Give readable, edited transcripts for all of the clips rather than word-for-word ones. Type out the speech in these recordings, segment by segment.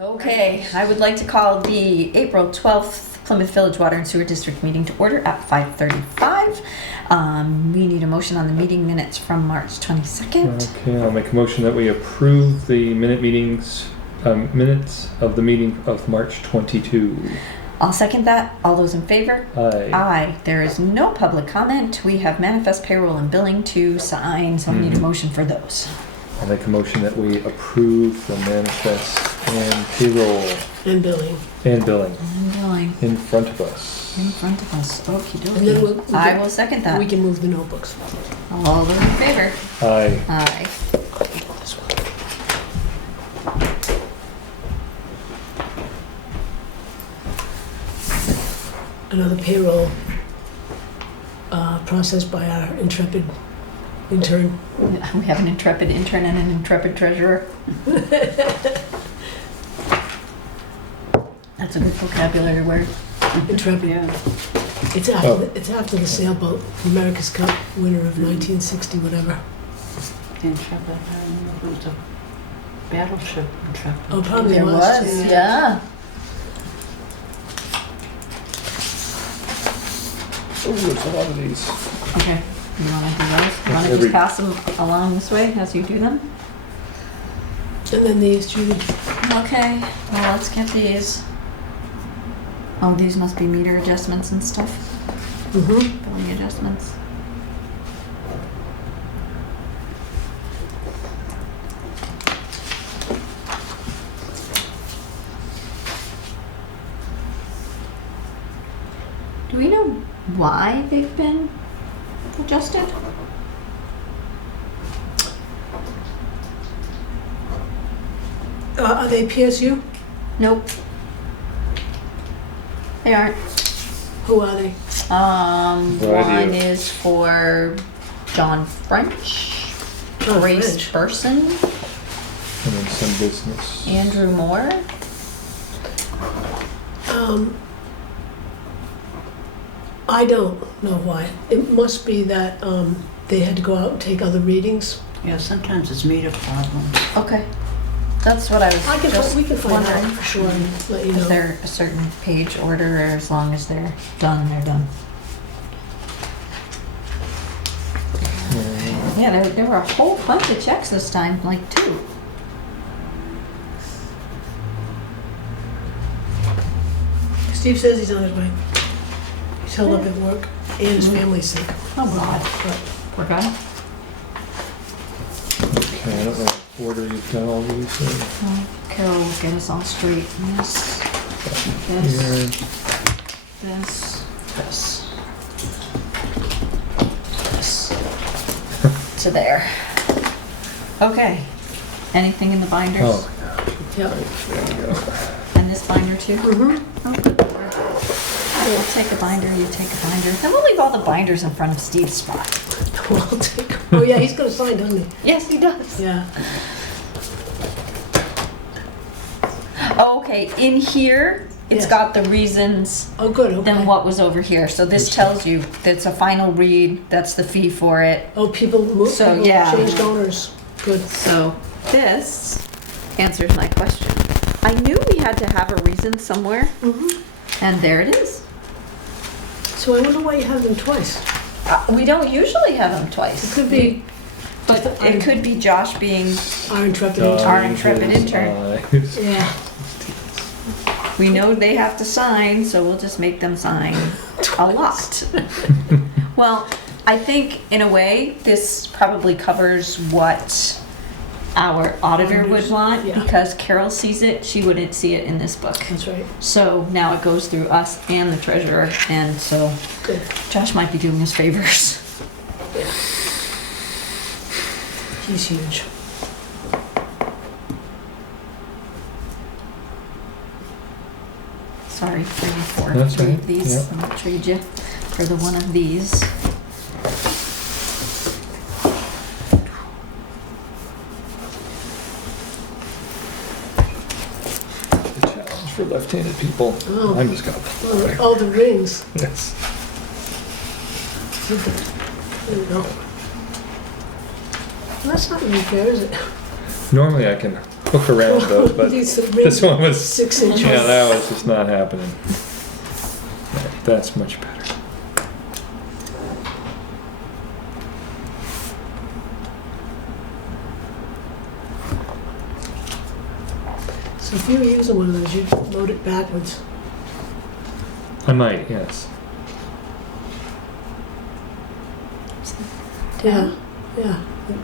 Okay, I would like to call the April 12th Plymouth Village Water and Sewer District meeting to order at 5:35. We need a motion on the meeting minutes from March 22nd. Okay, I'll make a motion that we approve the minutes of the meeting of March 22. I'll second that. All those in favor? Aye. Aye. There is no public comment. We have manifest, payroll, and billing to sign, so I need a motion for those. I'll make a motion that we approve the manifest and payroll And billing. and billing And billing in front of us. in front of us. Okie And then dokie. I will second that. We can move the notebooks. All those in favor? Aye. Aye. This one. Another payroll processed by our intrepid intern. We have an intrepid intern and an intrepid treasurer. That's a good vocabulary word. Intrepid. Yeah. It's after the sailboat, America's Cup winner of 1960 whatever. Intrepid, I remember it was a battleship Intrepid. Oh, probably There was, too, yeah. Oh, there's a lot of these. Okay, you wanna do those? You wanna Every- just pass them along this way as you do them? And then these, Judy. Okay, well, let's get these. Oh, these must be meter adjustments and stuff, Mm-hmm. billing adjustments. Do we know why they've been adjusted? Are they PSU? Nope. They aren't. Who are they? Variety One of- is for John French, John Grace French. Burson, And then some business. Andrew Moore. I don't know why. It must be that they had to go out and take other readings. Yeah, sometimes it's meter problems. Okay. That's what I was just We can find wondering. out for sure and let you know. Is there a certain page order, or as long as they're done, they're done? Yeah, there were a whole bunch of checks this time, like 2. Steve says he's on his way. He's held up at work and his family's sick. Oh, God. Poor guy. Okay, I don't know what order you've done all these in. Carol will get us all straight. This, Here. this, this to there. Okay. Anything in the binders? Oh, Yep. there we go. And this binder too? Mm-hmm. Oh, good lord. I'll take a binder, you take a binder. And we'll leave all the binders in front of Steve's spot. I'll take. Oh yeah, he's gonna sign, doesn't he? Yes, he does. Yeah. Oh, okay, in here, it's Yes. got the reasons Oh, good. Okay. than what was over here. So this tells you that's a final read, that's the fee for it. Oh, people moved. So, people yeah. changed owners. Good. So this answers my question. I knew we had to have a reason somewhere, Mm-hmm. and there it is. So I wonder why you have them twice. We don't usually have them It twice. could be But it could be Josh being, our intrepid Our intern. intrepid intern. Eyes. Yeah. we know they have to sign, so we'll just make them sign a lot. Well, I think in a way, this probably covers what our auditor would Auditors, want, yeah. because Carol sees it, she wouldn't see it in this book. That's right. So now it goes through us and the treasurer, and so Good. Josh might be doing us favors. Yeah. He's huge. Sorry for you for That's three right, of these. yep. I'll trade you for the one of these. The challenge for left-handed people. Oh. I'm just gonna put it there. Oh, the rings. Yes. There we go. Well, that's not really fair, is it? Normally I can hook around though, but These are this one was, 6 inches. yeah, that was just not happening. Yeah, that's much better. So if you were using one of those, you'd load it backwards. I might, yes. Yeah, yeah.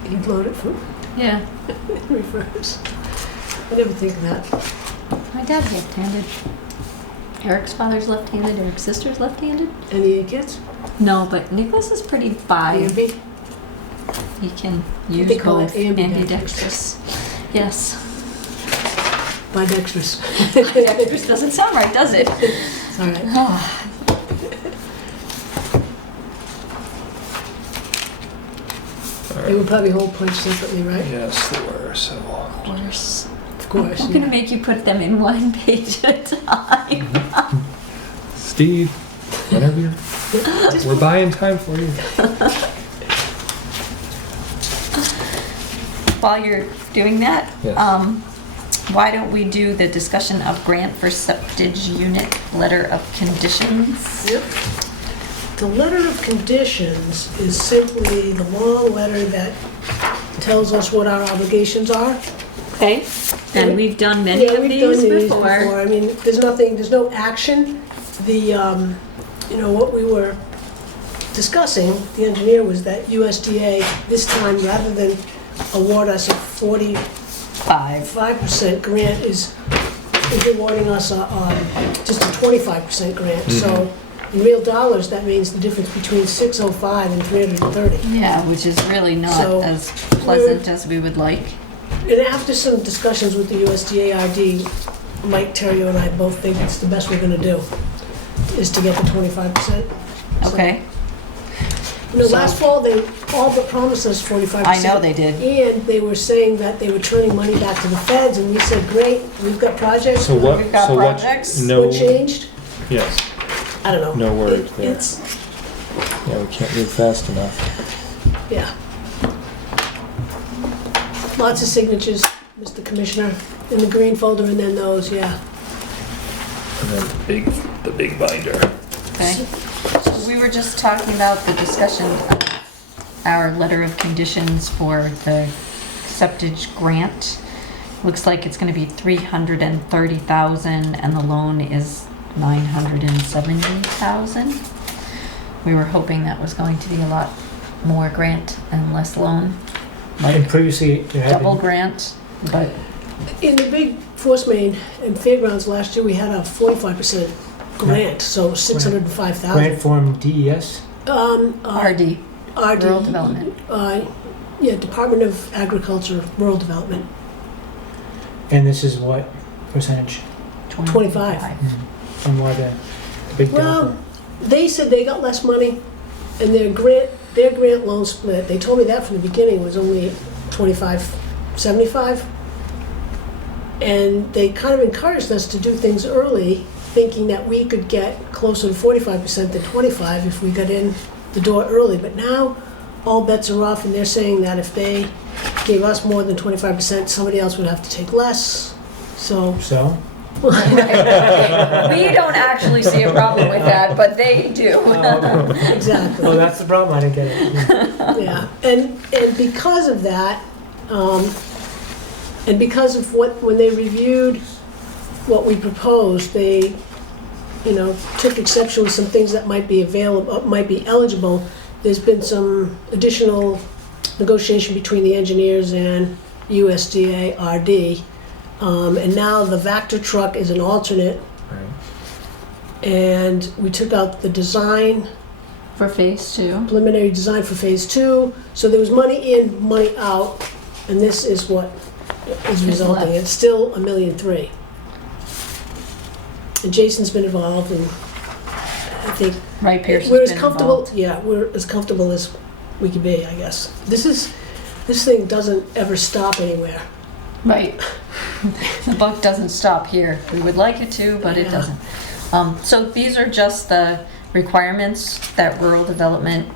You'd load it from Yeah, reverse. I never think of that. my dad's left-handed. Eric's father's left-handed, Eric's sister's left-handed. Any of your kids? No, but Nicholas is pretty bi. Ambi? He can use They call it both ambidextrous. ambidextrous. Yes. Bidextrous. Ambidextrous doesn't sound right, does it? It's all right. Oh, They would probably hold punch separately, right? Yes, they were, so. of course. Of course. I'm gonna make you put them in one page at a time. Steve, whenever you're, we're buying time for you. While you're doing that, Yes. why don't we do the discussion of grant for septage unit letter of conditions? Yep. The letter of conditions is simply the long letter that tells us what our obligations are. Okay. And we've done many Yeah, of we've these done before. I mean, there's no action. What we were discussing, the engineer, was that USDA this time, rather than award us a 45% grant, is awarding us just a 25% grant. So in real dollars, that means the difference between 605 and 330. Yeah, which is really not So, as pleasant as we would like. And after some discussions with the USDA RD, Mike, Terrio, and I both think it's the best we're gonna do, is to get the 25%. So, Okay. last fall, they all but promised us 45%. I know they did. And they were saying that they were turning money back to the feds, and we said, great, we've got projects. So what, We've got so what, projects. no, What changed? yes, I don't know. no word there. It's, Yeah, we can't move fast enough. yeah. Lots of signatures, Mr. Commissioner, in the green folder, and then those, yeah. And then the big binder. Okay. So we were just talking about the discussion of our letter of conditions for the septage grant. Looks like it's gonna be 330,000 and the loan is 970,000. We were hoping that was going to be a lot more grant and less loan, And like previously, there had double been, grant, but In the big force main and fairgrounds last year, we had a 45% grant, so 605,000. grant from DES. RD, RD. rural development. Yeah, Department of Agriculture, Rural Development. And this is what percentage? 25. And why the big Well, delta? they said they got less money, and their grant loan split, they told me that from the beginning, was only 25-75. And they kind of encouraged us to do things early, thinking that we could get closer to 45% than 25 if we got in the door early. But now, all bets are off, and they're saying that if they gave us more than 25%, somebody else would have to take less. So, So? We don't actually see a problem with that, but they do. exactly. Well, that's the problem, I didn't get it. Yeah, and because of that, and because of when they reviewed what we proposed, they, took exception with some things that might be available, might be eligible. There's been some additional negotiation between the engineers and USDA RD, and now the Vector truck is an alternate, Right. and we took out the design, For phase 2. preliminary design for phase 2, so there was money in, money out, and this is what is resulting. left. It's still $1.3 million. And Jason's been involved, and I think Right, Pierce we're has as been comfortable, involved. yeah, we're as comfortable as we can be, I guess. This thing doesn't ever stop anywhere. Right. The buck doesn't stop here. We would like it to, but it Yeah. doesn't. So these are just the requirements that rural development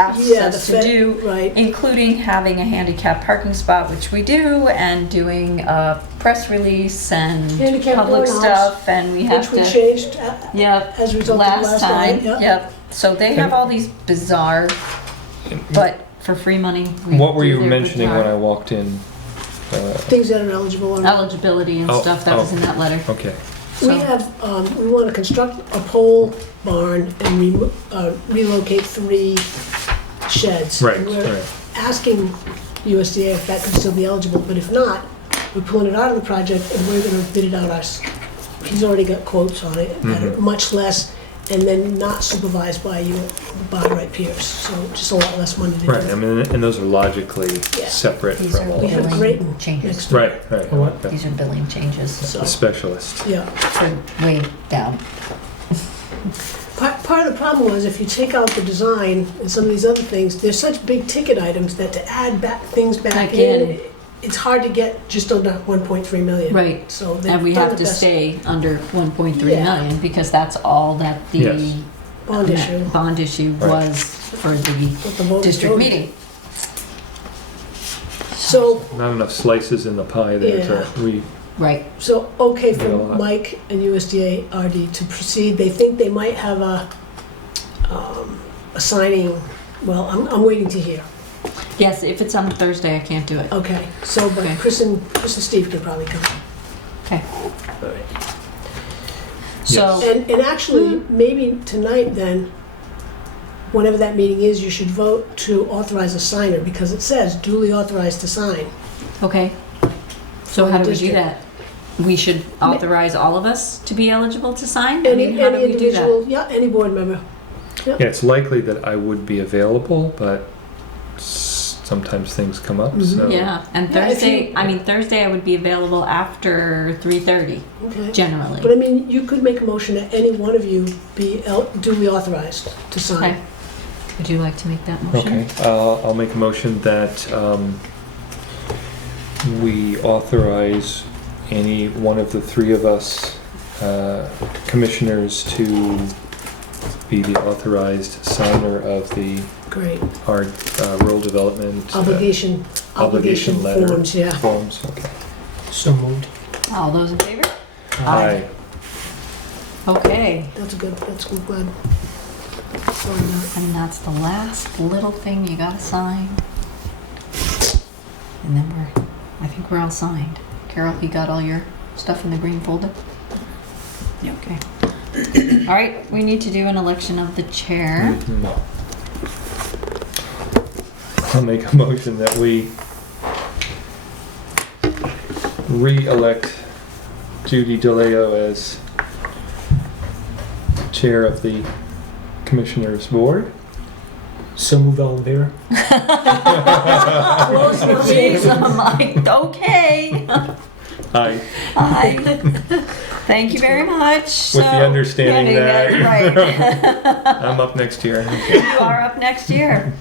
asks Yeah, us the to Fed- do, right. including having a handicap parking spot, which we do, and doing a press release and Handicap public door knobs, stuff, and we have Which we to, changed yep, as a result of last time, night, yeah. yep. So they have all these bizarre, but for free money, we What were do you their mentioning when bizarre I walked in? Things that are eligible or not. eligibility and Oh, stuff that was oh. in that letter. Okay, So- We have, we want to construct a pole barn and relocate 3 sheds. right, And we're right. asking USDA if that could still be eligible, but if not, we're pulling it out of the project and we're gonna bid it out he's already got quotes on it that are Mhm. much less, and then not supervised by you, by right peers, so just a lot less money to do. Right, I mean, and those are logically Yeah. separate These from are all We have of us. great billing changes. next door. Right, right. What? okay. These are billing changes So, A specialist. yeah. for way down. Part of the problem was if you take out the design and some of these other things, there's such big ticket items that to add things back Back in, in. it's hard to get just under 1.3 million. Right. So they've And we done have the to best stay under 1.3 Yeah. million because that's all that the Yes. bond issue. bond issue Right. was for the What the voters district voted. meeting. So, Not enough slices in the pie there Yeah. Right. okay Yeah, a for lot. Mike and USDA RD to proceed. They think they might have a signing, well, I'm waiting to hear. Yes, if it's on Thursday, I can't do it. Okay, so, but Okay. Chris and Steve can probably come. Okay. All right. So, And actually, maybe tonight then, whenever that meeting is, you should vote to authorize a signer, because it says duly authorized to sign. okay. So For how the do we do district. that? We should authorize all of us to be eligible to sign? I Any mean, how do we do individual, that? yeah, any board member. Yeah, it's likely that I would be available, but sometimes things come up, Mhm. so. Yeah, and Yeah, if Thursday, you- I mean, Thursday I would be available after 3:30, Okay. generally. But I mean, you could make a motion that any one of you be duly authorized to Okay. sign. Would you like to make that motion? Okay, I'll make a motion that we authorize any one of the 3 of us commissioners to be the authorized signer of Great. our rural development Obligation letter forms, yeah. forms. Okay. So moved. All those in favor? Aye. Okay, That's good, glad. Sorry, Matt. and that's the last little thing you gotta sign. And then I think we're all signed. Carol, you got all your stuff in the green folder? Yeah, okay. All right, we need to do an election of the chair. Mhm. I'll make a motion that we re-elect Judy DeLeo as chair of the Commissioners Board. So moved, all in favor? Close enough. Jeez, I'm like, okay. Aye. Hi. Thank you very much. With the So- understanding Right. I'm up next year. You are up next year.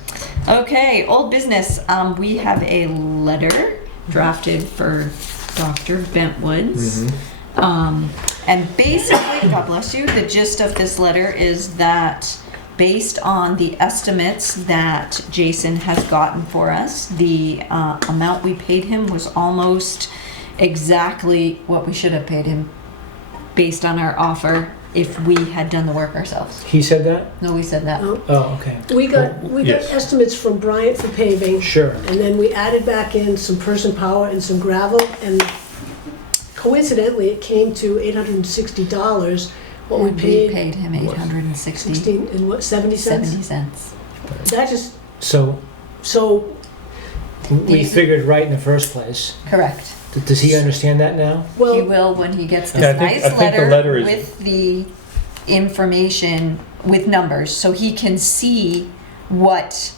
Okay, old business. We have a letter drafted for Dr. Bentwoods. Mhm. And basically, God bless you, the gist of this letter is that based on the estimates that Jason has gotten for us, the amount we paid him was almost exactly what we should have paid him based on our offer if we had done the work ourselves. He said that? No, we said that. No. Oh, okay. We got Yes. estimates from Bryant for paving, Sure. and then we added back in some person power and some gravel, and coincidentally, it came to $860, what we And paid, him 860 16, and what, 70 cents? 70 cents. That just, So so, we These- figured right in the first place. Correct. Does he understand that now? He Well, will when he gets this Yeah, I think nice the letter letter is- with the information, with numbers, so he can see what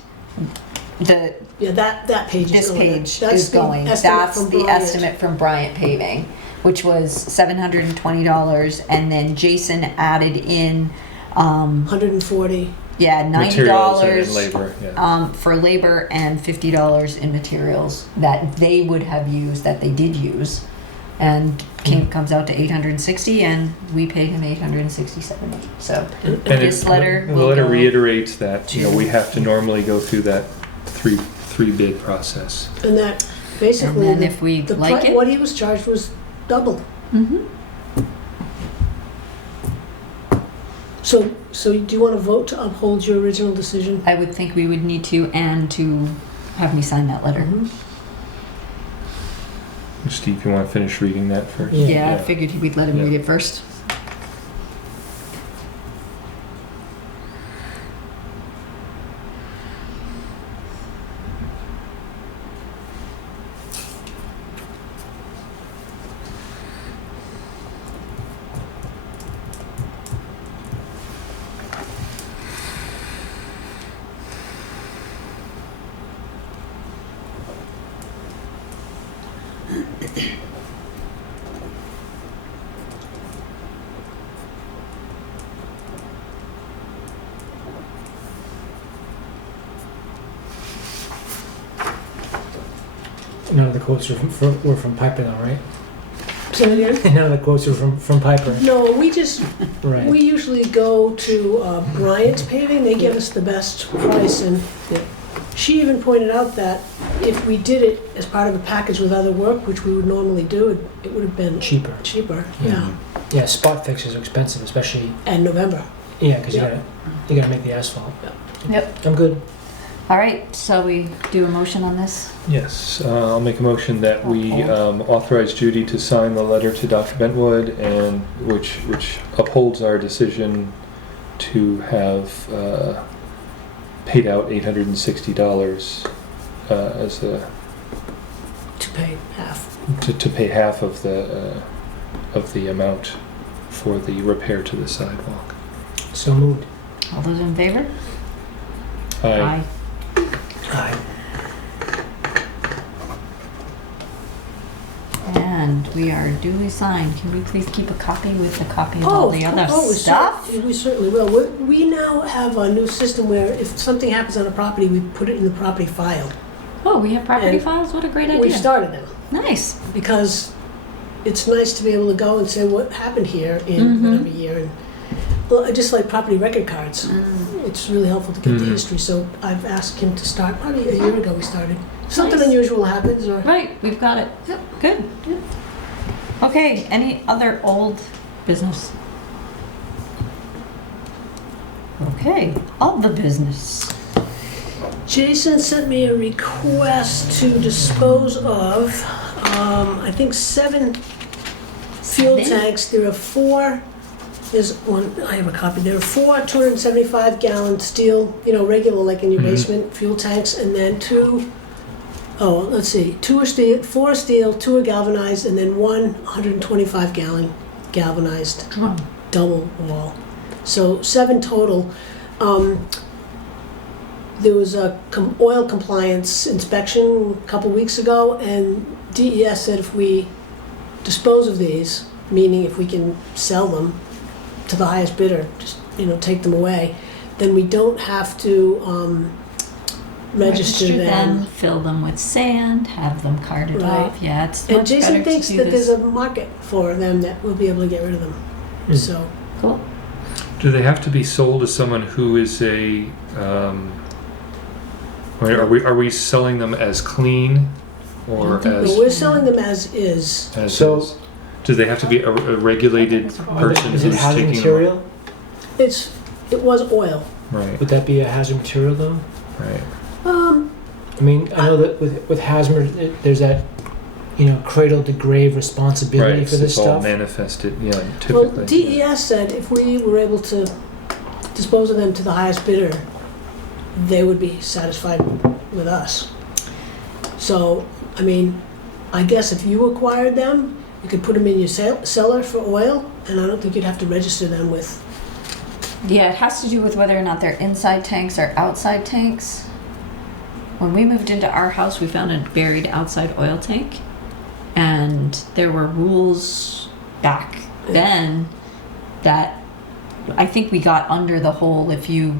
the, yeah, that page is this going. page That's is the going. estimate That's from the Bryant. estimate from Bryant Paving, which was $720, and then Jason added in, 140. yeah, Materials $90. and labor, yeah. For labor and $50 in materials that they would have used, that they did use. And comes out to 860, and we paid him 867. So And this letter the will letter go reiterates that, you know, to- we have to normally go through that three bid process. And that basically, And then if we like it- what he was charged was double. Mhm. So do you want to vote to uphold your original decision? I would think we would need to, and to have me sign that letter. Mhm. Steve, you want to finish reading that first? Yeah. Yeah, I figured we'd let him Yeah. read it first. None of the quotes were from Piper though, right? Say it again? None of the quotes were from Piper. No, we Right. usually go to Bryant's Paving. They give us the best price, and she even pointed out that if we did it as part of a package with other work, which we would normally do, it would have been Cheaper. cheaper. Yeah. Yeah. Yeah, spot fixes are expensive, especially, And November. yeah, because Yeah. you gotta make the asphalt. Yep. I'm good. All right, so we do a motion on this? Yes, I'll make a motion that we authorize Judy to sign the letter to Dr. Bentwood, and which upholds our decision to have paid out $860 as a To pay half. to pay half of the amount for the repair to the sidewalk. So moved. All those in favor? Aye. Aye. And we are duly signed. Can we please keep a copy with the copy of all the other stuff? We certainly will. We now have a new system where if something happens on a property, we put it in the property file. Oh, we have property And files? What a great We've idea. started them Nice. because it's nice to be able to go and say what happened here in Mhm. whatever year. And, well, I just like property record cards. It's really helpful to get the Mhm. history. So I've asked him to start, probably a year ago we started. If something Nice. unusual happens or... Right, we've got it. Yep. Good. Okay, any other old business? Okay, all the business. Jason sent me a request to dispose of, I think 7 fuel 7? tanks. There are 4, there's one, I have a copy. There are 4 275-gallon steel, regular like in your Mhm. basement, fuel tanks, and then 2, let's see, 2 are steel, 4 are steel, 2 are galvanized, and then 1 125-gallon galvanized Drum. double wall. So 7 total. There was a oil compliance inspection a couple weeks ago, and DES said if we dispose of these, meaning if we can sell them to the highest bidder, just take them away, then we don't have to register them. Fill them with sand, have them carted Right. off. Yeah, it's And much Jason better thinks to do that this. there's a market for them, that we'll be able to get rid of them. Mm. So Cool. Do they have to be sold to someone who is a? Are we selling them as clean, or I don't as? but we're selling them as is. As So- is? Do they have to be a regulated person Is it who's hazard taking material? It was oil. them? Right, Would that be a hazard material though? right. I mean, I know that with hazard, there's that, cradle to grave responsibility Right, for this it's all stuff. manifested, yeah, Well, typically. DES said if we were able to dispose of them to the highest bidder, they would be satisfied with us. So, I mean, I guess if you acquired them, you could put them in your cellar for oil, and I don't think you'd have to register them with. Yeah, it has to do with whether or not they're inside tanks or outside tanks. When we moved into our house, we found a buried outside oil tank. And there were rules back then that I think we got under the whole, if you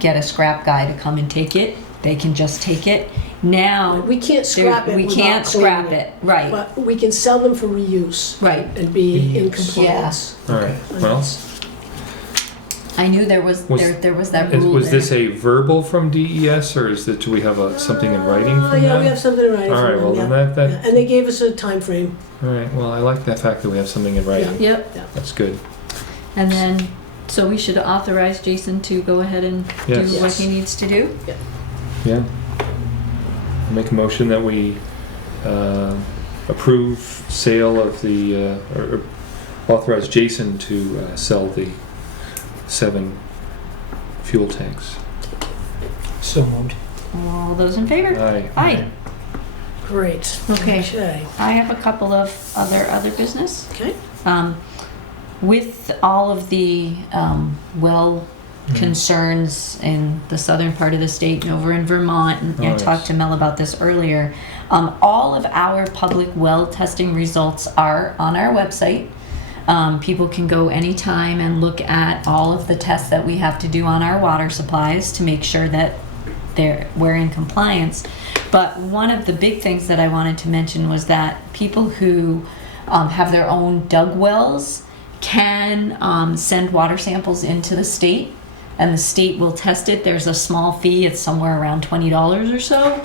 get a scrap guy to come and take it, they can just take it. Now, We can't scrap it we without can't scrap cleaning it, right, But we can sell them for reuse right. and be in Reuse. compliance. All right, well, I knew there was Was- that rule was this there. a verbal from DES, or is it, do we have something in writing from Yeah, we them? have something in writing All from right, them, well, yeah. then that, Yeah, and they gave us a time frame. all right, well, I like the fact that we have something in writing. Yep, That's good. and then, so we should authorize Jason to go ahead and do Yes. what he needs to do? Yeah. Make a motion that we approve sale of the, or authorize Jason to sell the 7 fuel tanks. So moved. All those in favor? Aye. Aye. Great. Okay. Okay. I have a couple of other business. Okay. With all of the well concerns in the southern part of the state and over in Vermont, and I Oh, talked yes. to Mel about this earlier, all of our public well testing results are on our website. People can go anytime and look at all of the tests that we have to do on our water supplies to make sure that we're in compliance. But one of the big things that I wanted to mention was that people who have their own dug wells can send water samples into the state, and the state will test it. There's a small fee, it's somewhere around $20 or so.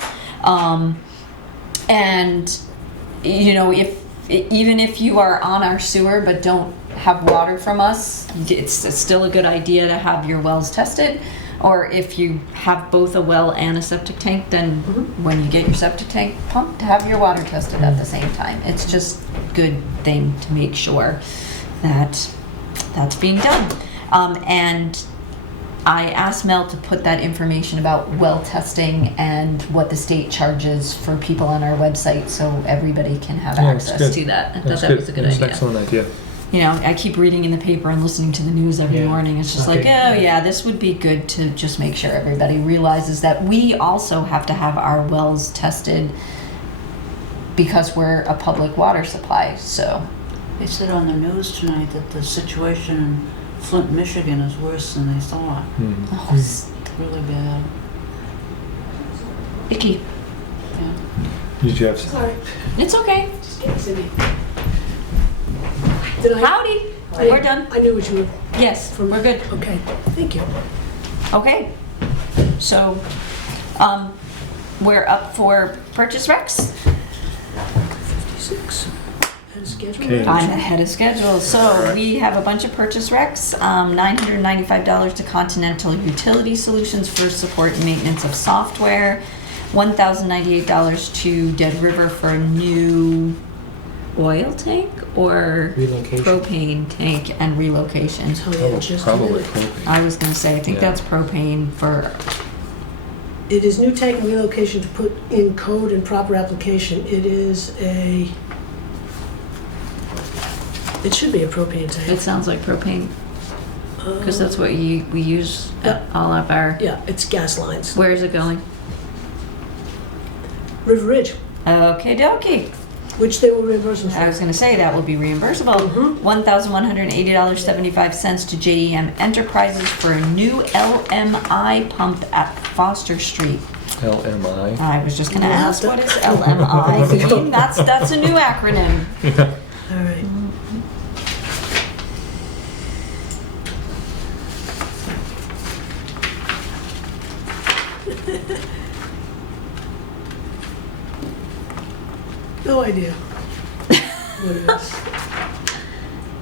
And you know, even if you are on our sewer but don't have water from us, it's still a good idea to have your wells tested. Or if you have both a well and a septic tank, then when you get your septic tank pumped, to have your water tested at the same time. It's just a good thing to make sure that that's being done. And I asked Mel to put that information about well testing and what the state charges for people on our website so everybody can have Yeah, that's access good. to that. I thought That's that good. was a good That's idea. an excellent idea. You know, I keep reading in the paper and listening to the news every Yeah. morning. It's just Okay. like, oh yeah, this would be good to just make sure everybody realizes that we also have to have our wells tested because we're a public water supply. So, They said on the news tonight that the situation in Flint, Michigan is worse than they thought. Hmm. oh, it's Really bad. icky. Yeah. Did you have? Sorry. It's okay. Just kidding, Cindy. Did I? Howdy. We're done. I knew what you were. Yes, we're good. Okay. Thank you. Okay. So, we're up for purchase recs. 56. And schedule. Okay. I'm ahead of schedule. So we have a bunch of purchase recs. $995 to Continental Utility Solutions for support and maintenance of software. $1,098 to Dead River for a new oil tank or Relocation. propane tank and relocation. Tell you in just a Probably minute. propane. I was gonna say, I think Yeah. that's propane for, It is new tank and relocation to put in code and proper application. It is a. It should be a propane it tank. sounds like propane, because that's what we use at all of our, Yeah, it's gas lines. where is it going? River Ridge, Okay dokie. which they will reimburse us I was for. gonna say that will be reimbursable. Mhm. $1,180.75 to JEM Enterprises for a new LMI pump at Foster Street. LMI. I was just gonna We'll have ask, to- what is LMI mean? That's a new acronym. All right. No idea what it is.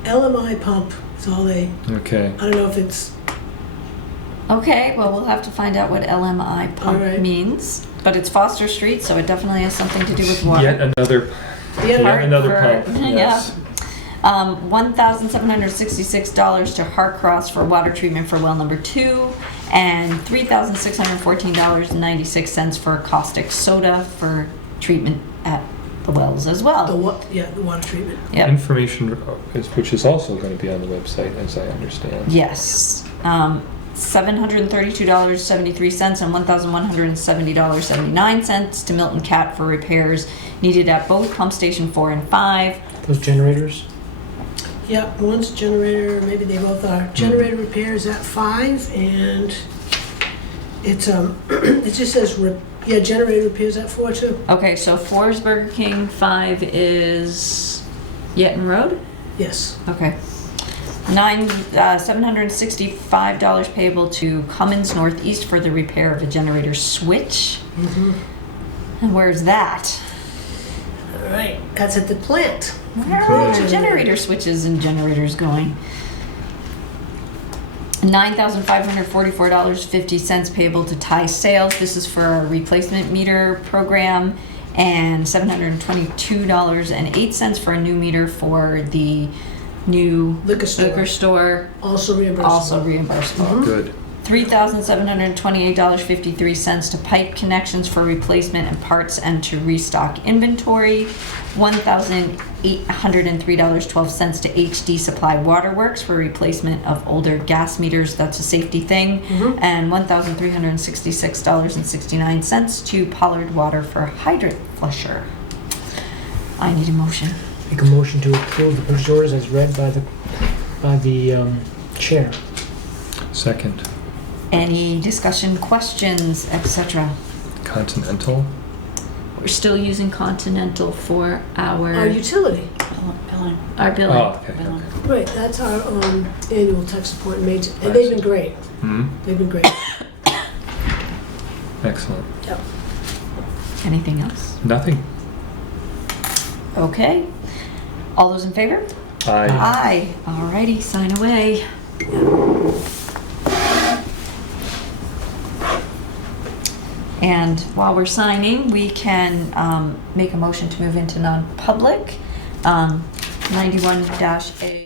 LMI pump is all they, Okay. I don't know if it's, Okay, well, we'll have to find out what LMI pump All right. means. But it's Foster Street, so it definitely has something to do with water. Yet another. yeah, Yet another for- pump. yeah. Yes. $1,766 to Harcross for water treatment for well number 2, and $3,614.96 for caustic soda for treatment at the wells as the well. the water treatment. Yep. Information which is also going to be on the website, as I understand. Yes. $732.73 and $1,170.79 to Milton Cat for repairs needed at both pump station 4 and 5. Those generators? Yeah, one's generator, maybe they both are. Generator repairs at 5, and it's, it just says Yeah, generator repairs at 4 too. Okay, so 4 is Burger King, 5 is Yeton Road? Yes. Okay. $765 payable to Cummins Northeast for the repair of a generator switch. Mm-hmm. And where's that? All right, that's at the plant. Where are the generator switches and generators going? $9,544.50 payable to Thai Sales. This is for a replacement meter program, and $722.08 for a new meter for the new Liquor store. Also reimbursable. Also reimbursable. Also reimbursable. Good. $3,728.53 to pipe connections for replacement and parts and to restock inventory. $1,803.12 to HD Supply Waterworks for replacement of older gas meters. That's a safety thing. Mhm. And $1,366.69 to Pollard Water for hydrant flusher. I need a motion. Make a motion to approve the purchase orders as read by the chair. Second. Any discussion, questions, etc.? Continental. We're still using Continental for Our utility. Billing. our billing. Oh, okay. Billing. Right, that's our annual tech support and maintenance, and they've been great. Hmm. They've been great. Excellent. Yep. Anything else? Nothing. Okay. All those in favor? Aye. Aye. Alrighty, sign away. And while we're signing, we can make a motion to move into non-public. 91-A.